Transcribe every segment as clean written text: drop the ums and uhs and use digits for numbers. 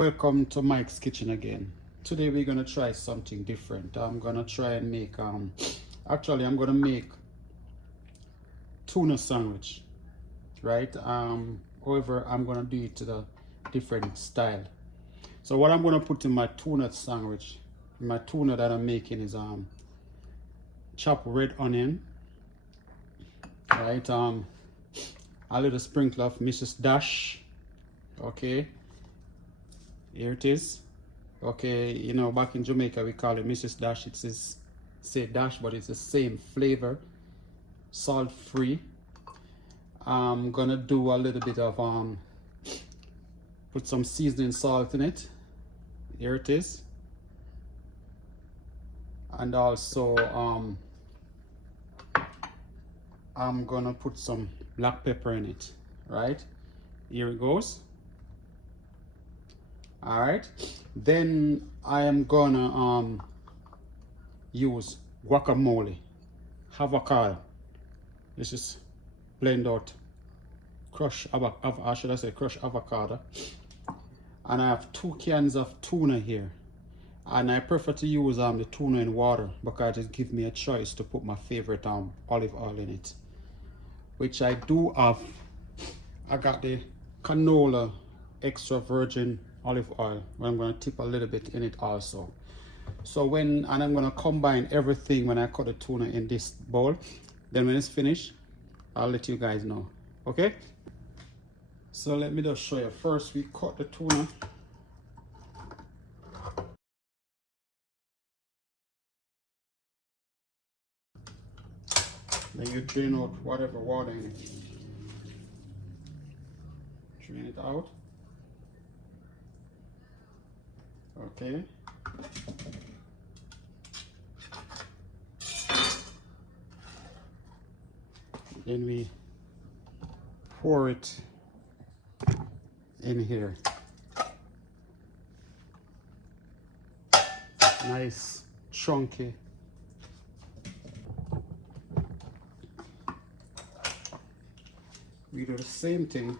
Welcome to Mike's Kitchen again. Today we're gonna try something different. I'm gonna try and make actually I'm gonna make tuna sandwich, right? However, I'm gonna do it to the different style. So what I'm gonna put in my tuna sandwich, my tuna that I'm making is chopped red onion, right? A little sprinkle of Mrs. Dash, okay. Here it is. Okay, you know, back in Jamaica we call it Mrs. Dash. It says say Dash, but it's the same flavor, salt free. I'm gonna do a little bit of put some seasoning salt in it. Here it is. And also I'm gonna put some black pepper in it, right? Here it goes. All right, then I am gonna use guacamole, avocado. This is blend out crushed avocado, and I have 2 cans of tuna here, and I prefer to use the tuna in water because it gives me a choice to put my favorite olive oil in it, which I do have. I got the canola extra virgin olive oil, where I'm going to tip a little bit in it also. So and I'm going to combine everything when I cut the tuna in this bowl. Then when it's finished, I'll let you guys know. Okay, so let me just show you. First we cut the tuna. Then you drain out whatever water in it. Drain it out. Okay. Then we pour it in here. Nice, chunky. We do the same thing.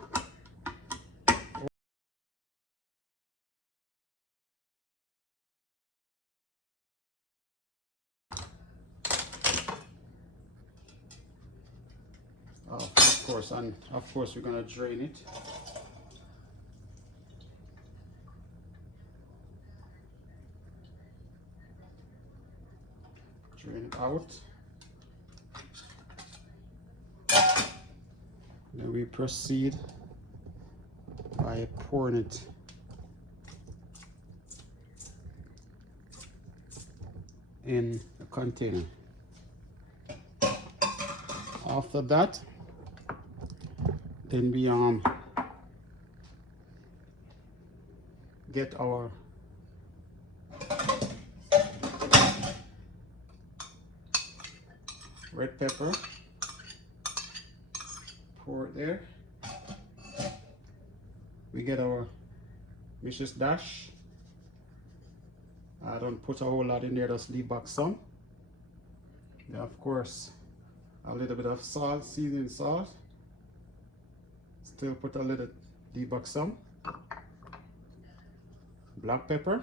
Of course we're gonna drain it. Drain it out. Then we proceed by pouring it in a container. After that, then we get our red pepper, pour it there. We get our Mrs. Dash. I don't put a whole lot in there, just leave back some. Then of course a little bit of salt, seasoning salt. Still put a little, leave back some. Black pepper,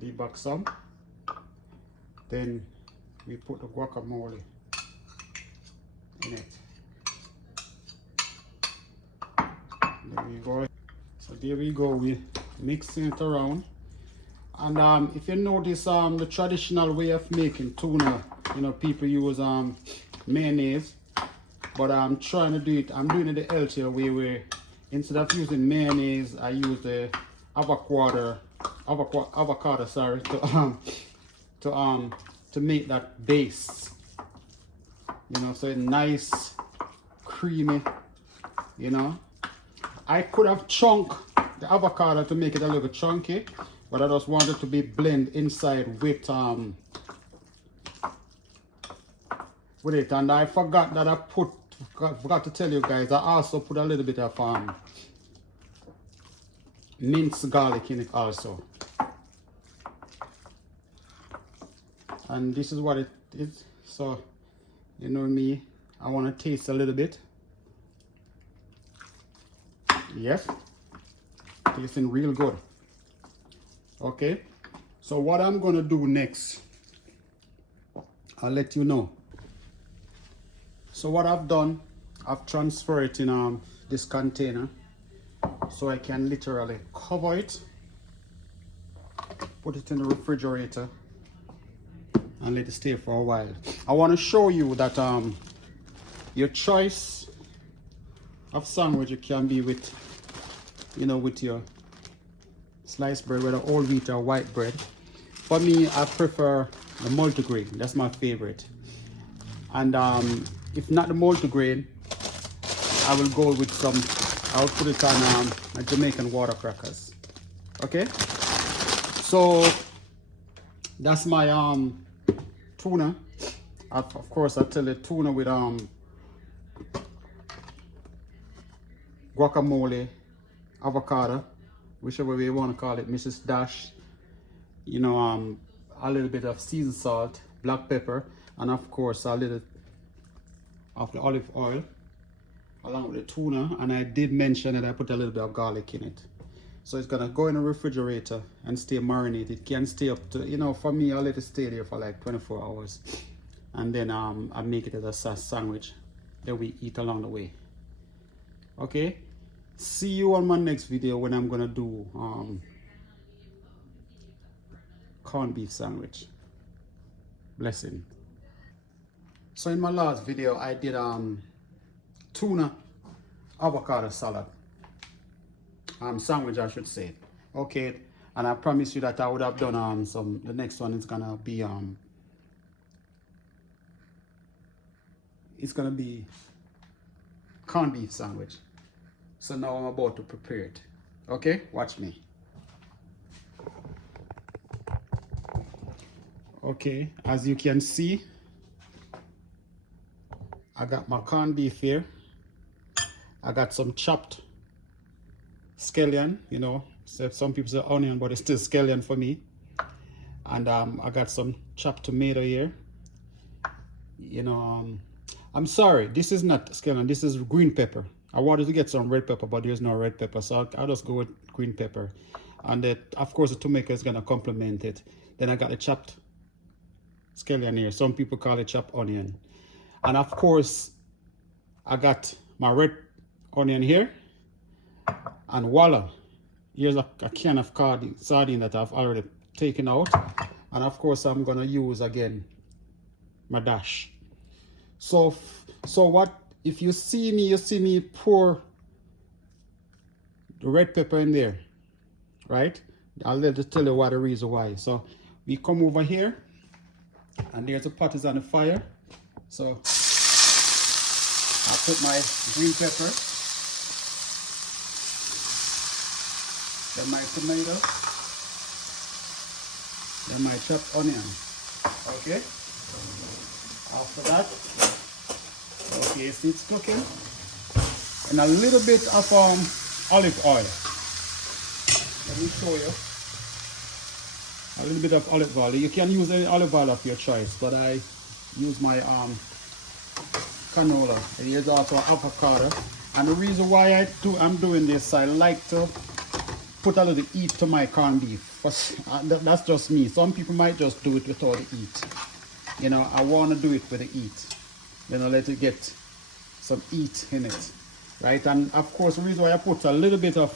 leave back some. Then we put the guacamole in it. There we go. So there we go, we mixing it around. And if you notice the traditional way of making tuna, you know, people use mayonnaise, but I'm trying to do it, I'm doing it the healthier way, where instead of using mayonnaise, I use the avocado, sorry, to make that base, you know, so it's nice, creamy, you know. I could have chunked the avocado to make it a little chunky, but I just wanted to be blend inside with it. And I forgot that I forgot to tell you guys, I also put a little bit of minced garlic in it also. And this is what it is. So you know me, I want to taste a little bit. Yes, Tasting real good. Okay, so what I'm gonna do next, I'll let you know. So what I've done, I've transferred it in this container so I can literally cover it, put it in the refrigerator, and let it stay for a while. I want to show you that your choice of sandwich, it can be with, you know, with your sliced bread, whether whole wheat or white bread. For me, I prefer the multigrain. That's my favorite. And if not the multigrain, I will go with some, I'll put it on a Jamaican water crackers. Okay, so that's my tuna. Of course, I tell you, tuna with guacamole, avocado, whichever way you want to call it, Mrs. Dash, you know, a little bit of seasoned salt, black pepper, and of course a little of the olive oil along with the tuna. And I did mention that I put a little bit of garlic in it. So it's gonna go in the refrigerator and stay marinated. It can stay up to, you know, for me, I'll let it stay there for like 24 hours. And then I make it as a sandwich that we eat along the way. Okay, see you on my next video when I'm gonna do corned beef sandwich. Blessing. So in my last video I did tuna avocado salad, sandwich I should say. Okay, and I promise you that I would have done the next one is gonna be it's gonna be corned beef sandwich. So now I'm about to prepare it. Okay, watch me. Okay, as you can see, I got my corned beef here. I got some chopped scallion, you know, so some people say onion, but it's still scallion for me. And I got some chopped tomato here. You know, I'm sorry, this is not scallion, this is green pepper. I wanted to get some red pepper, but there's no red pepper, so I'll just go with green pepper. And of course the tomato is gonna complement it. Then I got the chopped scallion here. Some people call it chopped onion. And of course I got my red onion here. And voila, here's a can of sardine that I've already taken out. And of course I'm gonna use again my dash. So what, if you see me pour the red pepper in there, right? I'll let tell you what the reason why. So we come over here, and there's a pot is on the fire. So I put my green pepper, then my tomato, then my chopped onion. Okay. After that, okay, see it's cooking, and a little bit of olive oil. Let me show you. A little bit of olive oil. You can use any olive oil of your choice, but I use my canola. Here's also avocado. And the reason why I'm doing this, I like to put a little heat to my corned beef. That's just me. Some people might just do it without the heat. You know, I want to do it with the heat. Then I let it get some heat in it, right? And of course, the reason why I put a little bit of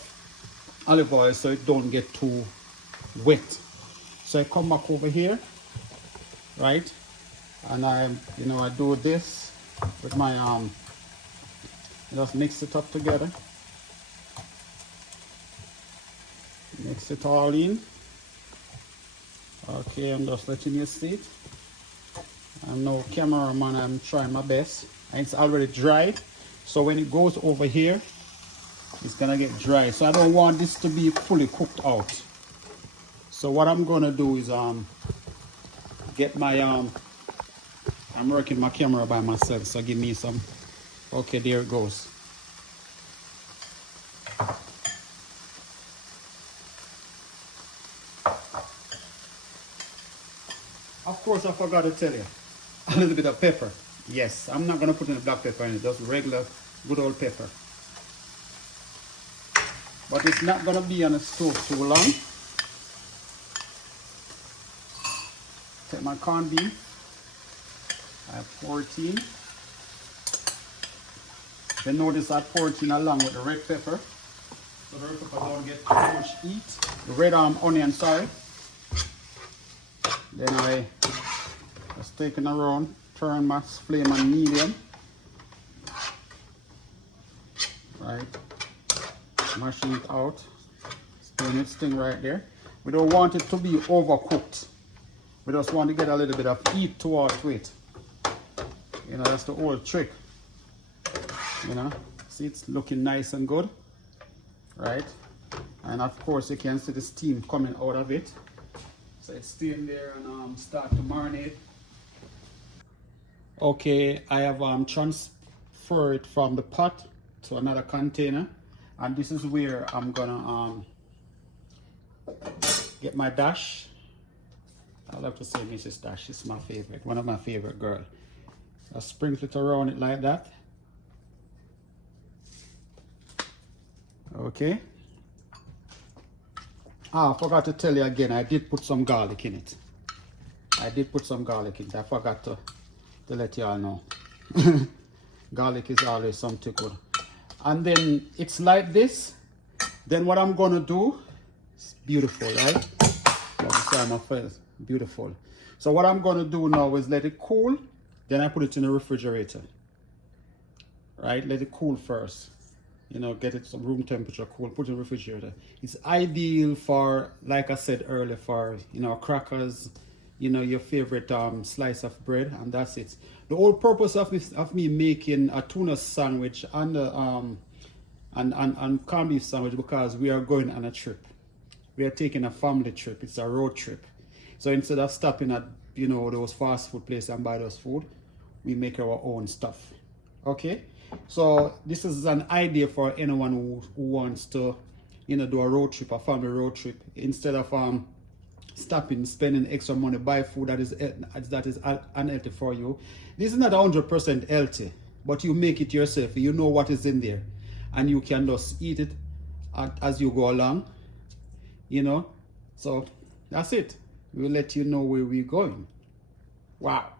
olive oil so it don't get too wet. So I come back over here, right? And I do this with my just mix it up together. Mix it all in. Okay, I'm just letting you see it. I'm no cameraman, I'm trying my best. And it's already dry, so when it goes over here, it's gonna get dry. So I don't want this to be fully cooked out. So what I'm gonna do is get my I'm working my camera by myself, so give me some. Okay, there it goes. Of course, I forgot to tell you, a little bit of pepper. Yes, I'm not gonna put any black pepper in it, just regular good old pepper. but it's not gonna be on the stove too long. Take my corned beef, I pour it in. Then notice I pour it in along with the red pepper, so the red pepper don't get too much heat. The red onion, sorry. Then I just take it around, turn my flame on medium. Right, mashing it out, stirring its thing right there. We don't want it to be overcooked. We just want to get a little bit of heat towards it. You know, that's the whole trick. You know, see, it's looking nice and good, right? And of course, you can see the steam coming out of it. So it's staying there and start to marinate. Okay, I have transferred it from the pot to another container, and this is where I'm gonna get my dash. I love to say Mrs. Dash, she's my favorite, one of my favorite girl. I sprinkle it around it like that. Okay. I forgot to tell you again, I did put some garlic in it. I forgot to let y'all know. Garlic is always something good. And then it's like this. Then what I'm gonna do, it's beautiful, right? My face, beautiful. So what I'm gonna do now is let it cool. Then I put it in the refrigerator. Right? Let it cool first. You know, get it some room temperature cool, put it in the refrigerator. It's ideal for, like I said earlier, for, you know, crackers, you know, your favorite slice of bread, and that's it. The whole purpose of me making a tuna sandwich and corned beef sandwich, because we are going on a trip. We are taking a family trip. It's a road trip. So instead of stopping at, you know, those fast food places and buy those food, we make our own stuff. Okay? So this is an idea for anyone who wants to, you know, do a road trip, a family road trip. Instead of stopping, spending extra money, buy food that is unhealthy for you. This is not 100% healthy, but you make it yourself. You know what is in there, and you can just eat it as you go along. You know, so that's it. We'll let you know where we're going. Wow.